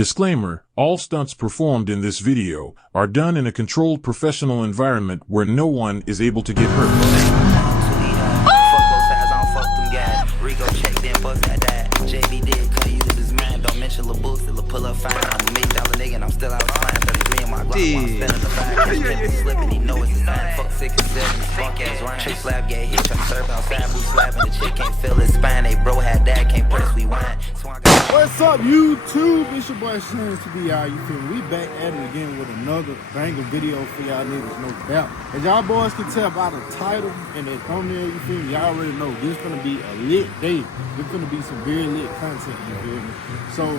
Disclaimer, all stunts performed in this video are done in a controlled professional environment where no one is able to get hurt. Pull up fine, I'm a $1 million nigga and I'm still out flying. 33 in my Glock, I'm spinning the five. Slipping, he know it's the sign. Fuck 6 and 7, funk ass rhyme. Trick slap, get hit, tryna surf outside, blue slapping. The chick can't feel his spine. They bro had that, can't press, we whine. What's up, YouTube? It's your boy Shins to be y'all. You feel me? We back at it again with another banger video for y'all niggas, no doubt. As y'all boys can tell by the title and the thumbnail, you feel me? Y'all already know this gonna be a lit day. It's gonna be some very lit content, you feel me? So,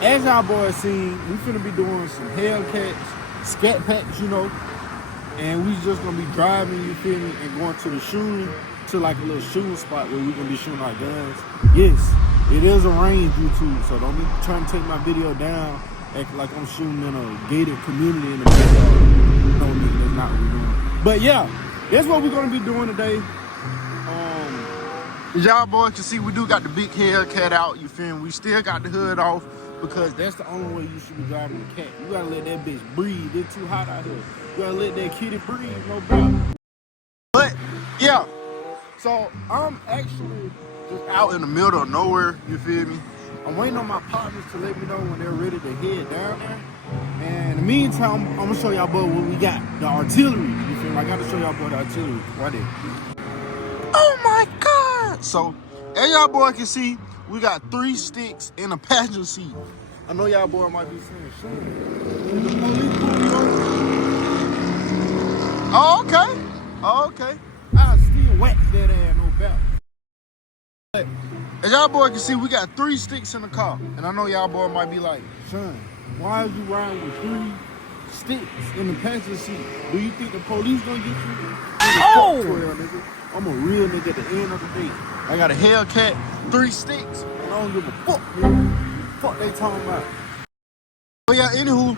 as y'all boys seen, we finna be doing some Hellcats, scat packs, you know, and we just gonna be driving, you feel me, and going to the shooting, to like a little shooting spot where we gonna be shooting our guns. Yes, it is a range, YouTube, so don't be trying to take my video down, act like I'm shooting in a gated community in the backyard. No, nigga, that's not what we're doing. But yeah, that's what we're gonna be doing today. As y'all boys can see, we do got the big Hellcat out, you feel me? We still got the hood off, because that's the only way you should be driving a cat. You gotta let that bitch breathe. It's too hot out here. You gotta let that kitty breathe, no problem. But yeah, so I'm actually just out in the middle of nowhere, you feel me? I'm waiting on my partners to let me know when they're ready to head down there. And in the meantime, I'm gonna show y'all boy what we got. The artillery, you feel me? I gotta show y'all boy the artillery. Right there. Oh my God! So, as y'all boy can see, we got 3 sticks in a passenger seat. I know y'all boy might be saying, "Sure, the police pull me over." Oh, okay. Oh, okay. I still whack that ass, no doubt. But as y'all boy can see, we got 3 sticks in the car. And I know y'all boy might be like, "Son, why is you riding with 3 sticks in the passenger seat? Do you think the police gonna get you?" Oh! Nigga. I'm a real nigga at the end of the day. I got a Hellcat, 3 sticks, and I don't give a fuck, nigga. Fuck they talking about. But yeah, anywho,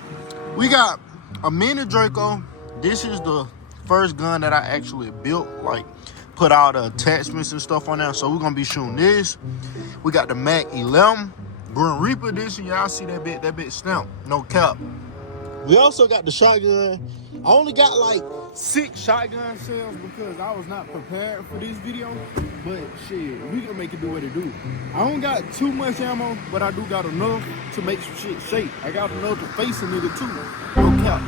we got a mini Draco. This is the first gun that I actually built, like put all the attachments and stuff on there. So we're gonna be shooting this. We got the Mac 11 Grim Reaper edition. Y'all see that bit stamped, no cap. We also got the shotgun. I only got like 6 shotgun shells because I was not prepared for this video. But shit, we gonna make it do what it do. I don't got too much ammo, but I do got enough to make some shit shake. I got enough to face a nigga too. No cap.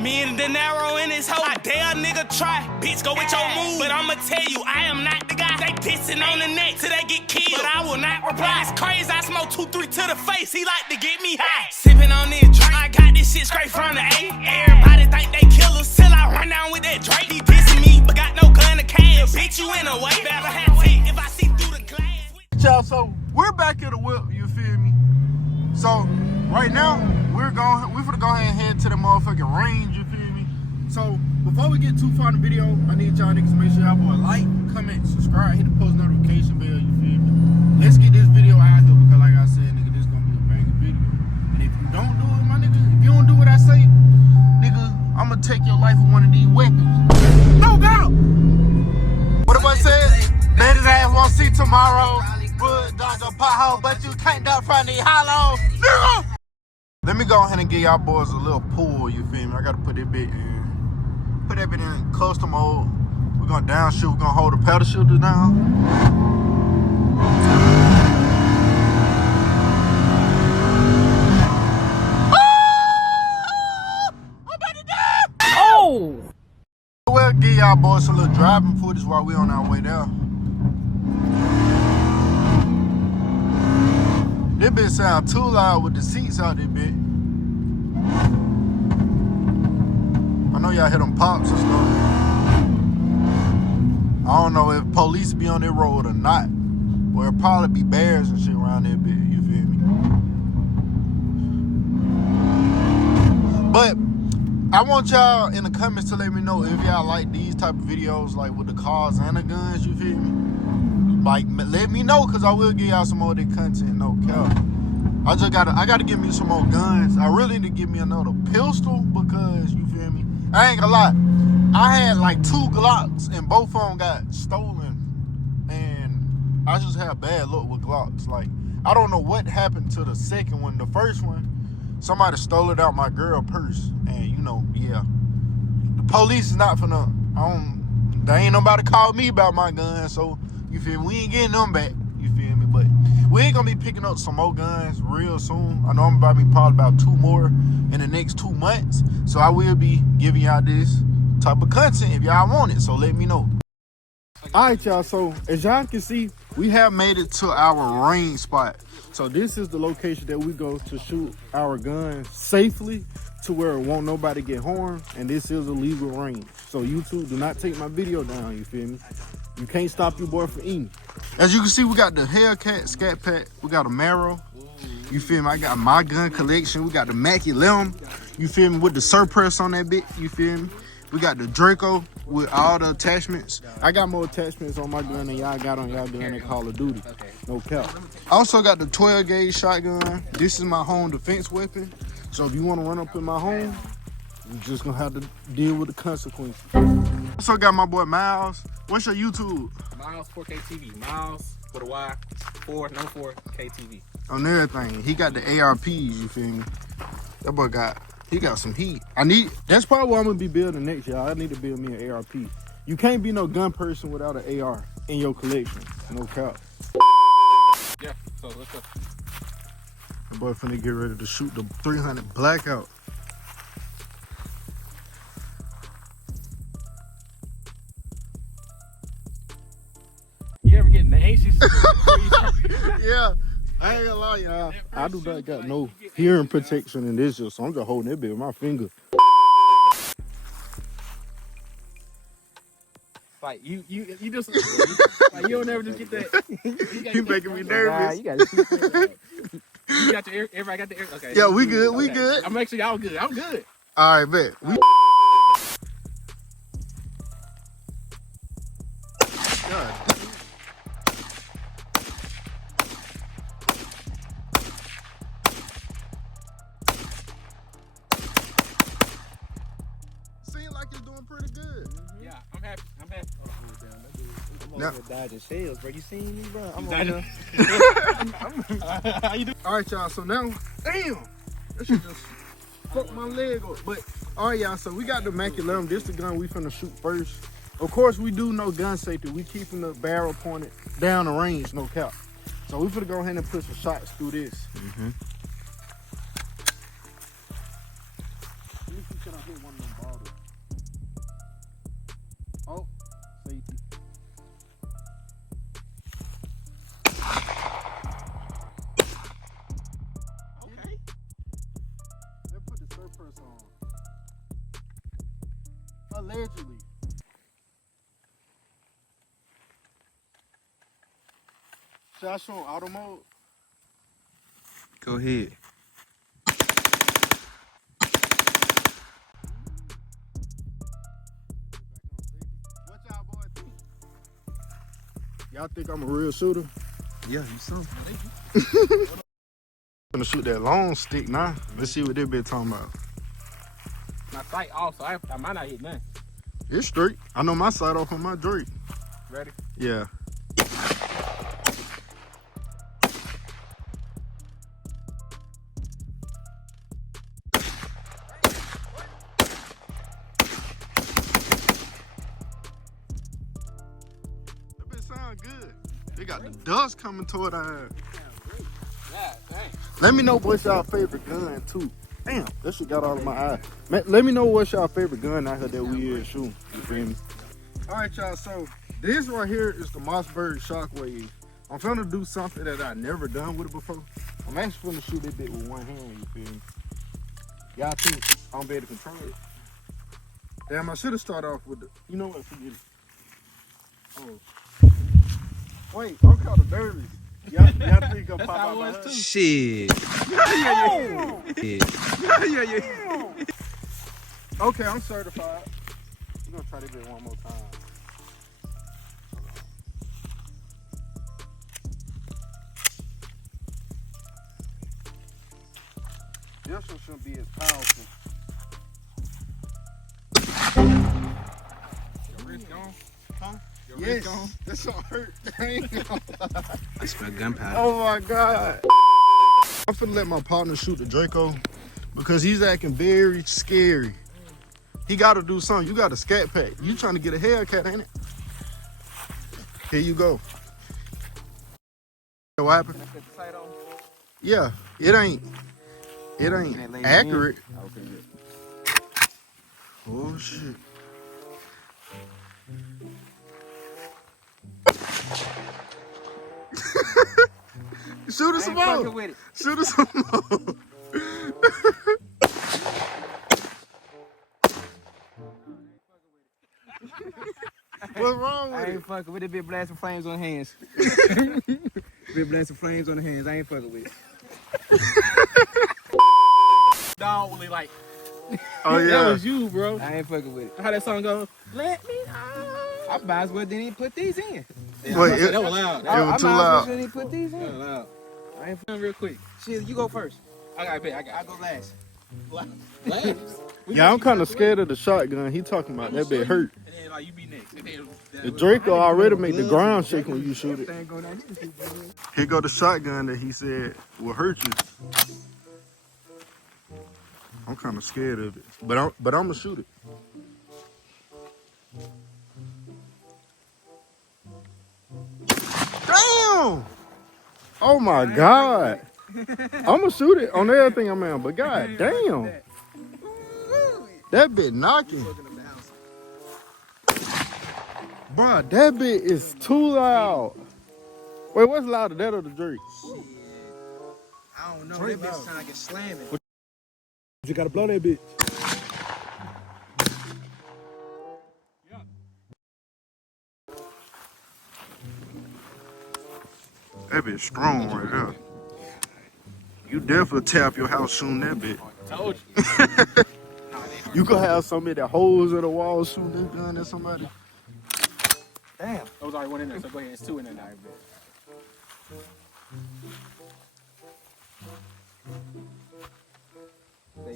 Me and De Niro in this hoe. I dare a nigga try. Bitch, go with your move. But I'ma tell you, I am not the guy. They dissing on the neck till they get killed. But I will not reply. It's crazy. I smoke 2-3 to the face. He like to get me high. Sipping on this drink. I got this shit straight from the A. Everybody think they killers till I run down with that Drake. He dissing me, but got no gun to cash. Bitch, you in a way. Better have teeth if I see through the glass. Y'all, so we're back at the whip, you feel me? So right now, we're finna go ahead and head to the motherfucking range, you feel me? So before we get too far in the video, I need y'all niggas to make sure y'all boy like, comment, subscribe, hit the post notification bell, you feel me? Let's get this video out here because like I said, nigga, this gonna be a banger video. And if you don't do it, my nigga, if you don't do what I say, nigga, I'm gonna take your life with one of these weapons. No doubt! What if I said? Bet his ass won't see tomorrow. Wood dodge a pothole, but you can't duck from the hollow. Nigga! Let me go ahead and give y'all boys a little pull, you feel me? I gotta put that bit in. Put that bit in custom mode. We're gonna downshoot, we're gonna hold the pedal shooter down. We'll give y'all boys some little driving footage while we on our way there. This bitch sound too loud with the seats out there, bitch. I know y'all hear them pops and stuff. I don't know if police be on their road or not. Or it'll probably be bears and shit around there, bitch. You feel me? But I want y'all in the comments to let me know if y'all like these type of videos, like with the cars and the guns, you feel me? Like, let me know, because I will give y'all some more of that content, no cap. I gotta give me some more guns. I really need to give me another pistol, because, you feel me? I ain't gonna lie. I had like 2 Glocks, and both of them got stolen. And I just had bad luck with Glocks. Like, I don't know what happened to the second one. The first one, somebody stole it out my girl purse. And you know, yeah. The police is not finna, there ain't nobody called me about my gun, so you feel me? We ain't getting them back, you feel me? But we ain't gonna be picking up some more guns real soon. I know I'm about to be probably about 2 more in the next 2 months. So I will be giving y'all this type of content if y'all want it, so let me know. All right, y'all, so as y'all can see, we have made it to our range spot. So this is the location that we go to shoot our guns safely to where it won't nobody get harmed, and this is a legal range. So YouTube, do not take my video down, you feel me? You can't stop your boy from eating. As you can see, we got the Hellcat Scat Pack, we got a Marrow, you feel me? I got my gun collection, we got the Mackie Limb, you feel me, with the surpress on that bit, you feel me? We got the Draco with all the attachments. I got more attachments on my gun than y'all got on y'all gun in Call of Duty. No cap. Also got the 12 gauge shotgun. This is my home defense weapon. So if you want to run up in my home, you're just gonna have to deal with the consequences. Also got my boy Miles. What's your YouTube? Miles 4K TV. Miles with a Y, 4 KTV. On everything. He got the ARPs, you feel me? That boy he got some heat. That's probably what I'm gonna be building next, y'all. I need to build me an ARP. You can't be no gun person without an AR in your collection. No cap. Yeah, so let's go. The boy finna get ready to shoot the 300 blackout. You ever getting anxious? Yeah. I ain't gonna lie, y'all. I do not got no hearing protection in this, so I'm just holding that bit with my finger. Like you just like you don't ever just get that. You making me nervous. You gotta keep that. You got your ear. Everybody got the ear. Okay. Yeah, we good. We Okay. good. I'm make sure y'all good. I'm good. All right, bet. God. Seems like you're doing pretty good. Yeah, I'm happy. I'm happy. No. I'm dodging shells, bro. You seen me, bro? I'm Dodging- on How you doing? All right, y'all. So now, damn, that shit just fucked my leg up. But all right, y'all. So we got the Mackie Limb. This the gun we finna shoot first. Of course, we do know gun safety. We keeping the barrel pointed down the range, no cap. So we finna go ahead and put some shots through this. Mm-hmm. Let me see, can I hit one of them bottles? Oh, safety. Okay. Let's put the surplus on. Allegedly. Should I show him auto mode? Go ahead. What y'all boys think? Y'all think I'm a real shooter? Yeah, you saw. Gonna shoot that long stick now. Let's see what that bitch talking about. My sight off, so I might not hit nothing. It's straight. I know my sight off on my Drake. Ready? Yeah. That bitch sound good. They got the dust coming toward our ass. Yeah, dang. Let me know what's y'all favorite gun too. Damn, that shit got all in my eye. Man, let me know what's y'all favorite gun out here that we is shooting. You feel me? All right, y'all. So this right here is the Mossberg Shockwave. I'm finna do something that I never done with it before. I'm actually finna shoot this bit with one hand. You feel me? Y'all think I'm be able to control it? Damn, I should have started off with the. You know what? Forget it. Oh. Wait, I'm kind of nervous. Y'all think I'm pop how out it my was head? too. Shit. Okay, I'm certified. We're gonna try this bit one more time. This one shouldn't be as powerful. Your wrist gone? Huh? Yes, that's what hurt. I smell gunpowder. Oh my God. I'm finna let my partner shoot the Draco because he's acting very scary. He gotta do something. You got a scat pack. You trying to get a Hellcat, ain't it? Here you go. What happened? Yeah, it ain't accurate. Oh shit. Shoot us some more. Shoot us some more. What's wrong with I it? ain't fucking with it. Bit blasting flames on the hands. Bit blasting flames on the hands. I ain't fucking with it. Dog really like. Oh That yeah. was you, bro. I ain't fucking with it. How that song go? Let me out. I might as well didn't even put these in. Yeah, Wait, that was loud. it was too loud. I might as well didn't put these That was in. loud. I ain't Real quick. shit. You go first. I got it. I go last. Last. Yeah, I'm kind of scared of the shotgun. He talking about that bit hurt. And then like you be next. And then The Draco already make the ground shake when you shoot it. Everything go down. Here go the shotgun that he said will hurt you. I'm kind of scared of it, but I'm gonna shoot it. Damn! Oh my God! I'm gonna shoot it on everything I'm in, but God damn, that bit knocking. Bruh, that bit is too loud. Wait, what's louder, that or the Drake? I don't know. That bitch sound like it's slamming. You gotta blow that bitch. That bitch strong right there. You definitely tap your house shooting that bitch. told you. You could have somebody that holes in the wall shooting this gun at somebody. Damn. There was already one in there, so go ahead. It's two in there now.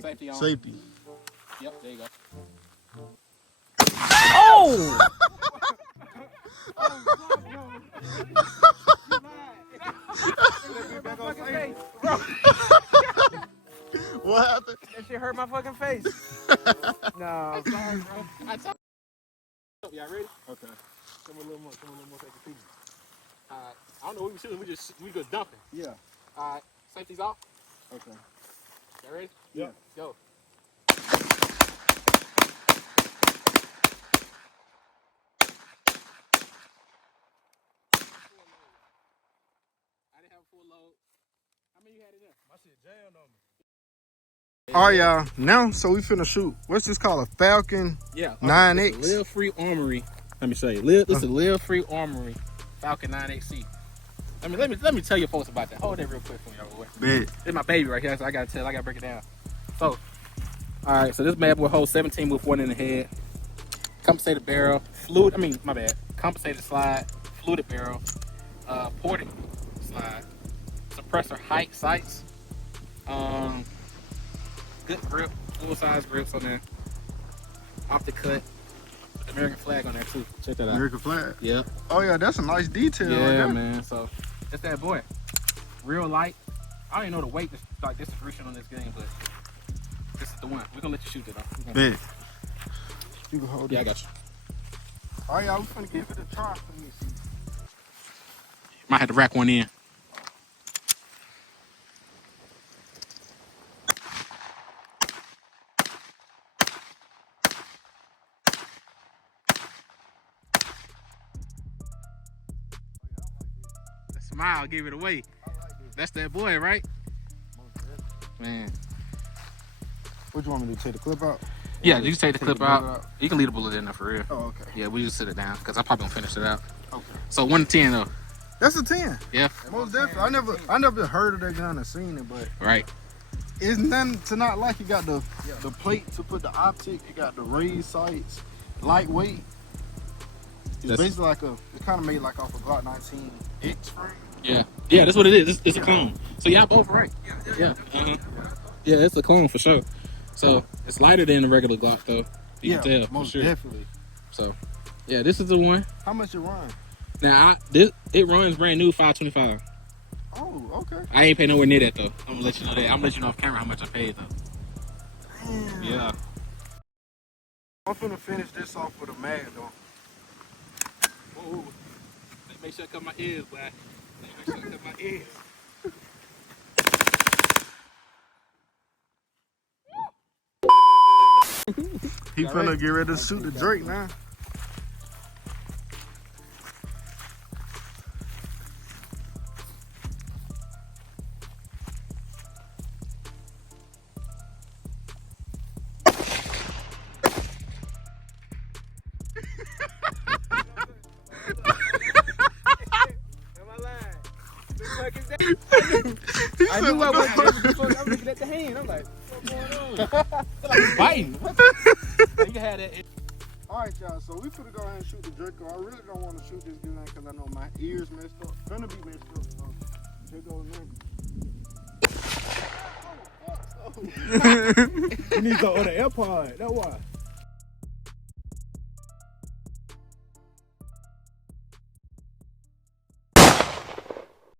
Safety on. Safety. Yep, there you go. What happened? That shit hurt my fucking face. No, I'm sorry, bro. Y'all ready? Okay. Come a little more. Take a peek. Alright. I don't know what we shooting. We go dumping. Yeah. Alright. Safety's off. Okay. Y'all ready? Yeah. Go. I didn't have a full load. How many you had in there? My shit jammed on me. All right, y'all. Now, so we finna shoot. What's this called? A Falcon? Yeah. 9X? Live Free Armory. Let me show you. This is Live Free Armory Falcon 9XC. Let me tell you folks about that. Hold that real quick for me, boy. Bet. This is my baby right here, so I gotta break it down. So, all right, so this bad boy holds 17 with one in the head. Compensated barrel, compensated slide, fluted barrel, ported slide, suppressor height sights, good grip, full size grips on there, off the cut, with the American flag on there too. Check that out. American flag. Yep. Oh yeah, that's a nice detail right Yeah, there. man. So that's that boy. Real light. I don't even know the weight distribution on this game, but this is the one. We're gonna let you shoot it off. Bet. You can hold it. Yeah, I got you. All right, y'all, we're finna give it a try for me. Might have to rack one in. The smile gave it away. That's that boy, right? Man. What you want me to take the clip out? Yeah, you can take the clip the out. bullet out. You can leave the bullet in there for real. Oh, okay. Yeah, we just sit it down because I probably gonna finish it out. Okay. So 1 to 10 though. That's a 10. Yeah. Most definitely. I never heard of that gun or seen it, but Right. it's nothing to not like. You got the plate to put the optic. You got the raised sights, lightweight. It's basically like it kind of made like off a Glock 19X frame. Yeah. Yeah, that's what it is. It's a clone. So y'all both right. Yeah. Yeah, it's a clone for sure. So it's lighter than the regular Glock though. You can tell. most for sure. definitely. So Yeah, this is the one. How much it run? Now, it runs brand new, $525. Oh, okay. I ain't pay nowhere near that, though. I'm gonna let you know that. I'm gonna let you know off camera how much I paid, though. Damn. Yeah. I'm finna finish this off with a mag, though. Whoa. Make sure I cut my ears, boy. Make sure I cut my ears. He finna get ready to shoot the Drake now. I knew I wasn't supposed to. I'm looking at the hand. I'm like, what's going on? Like biting. What? You can have that. Alright, y'all, so we finna go ahead and shoot the Draco. I really don't want to shoot this gun because I know my ears messed up. Gonna be messed up, so here goes You need to order AirPod. That's why.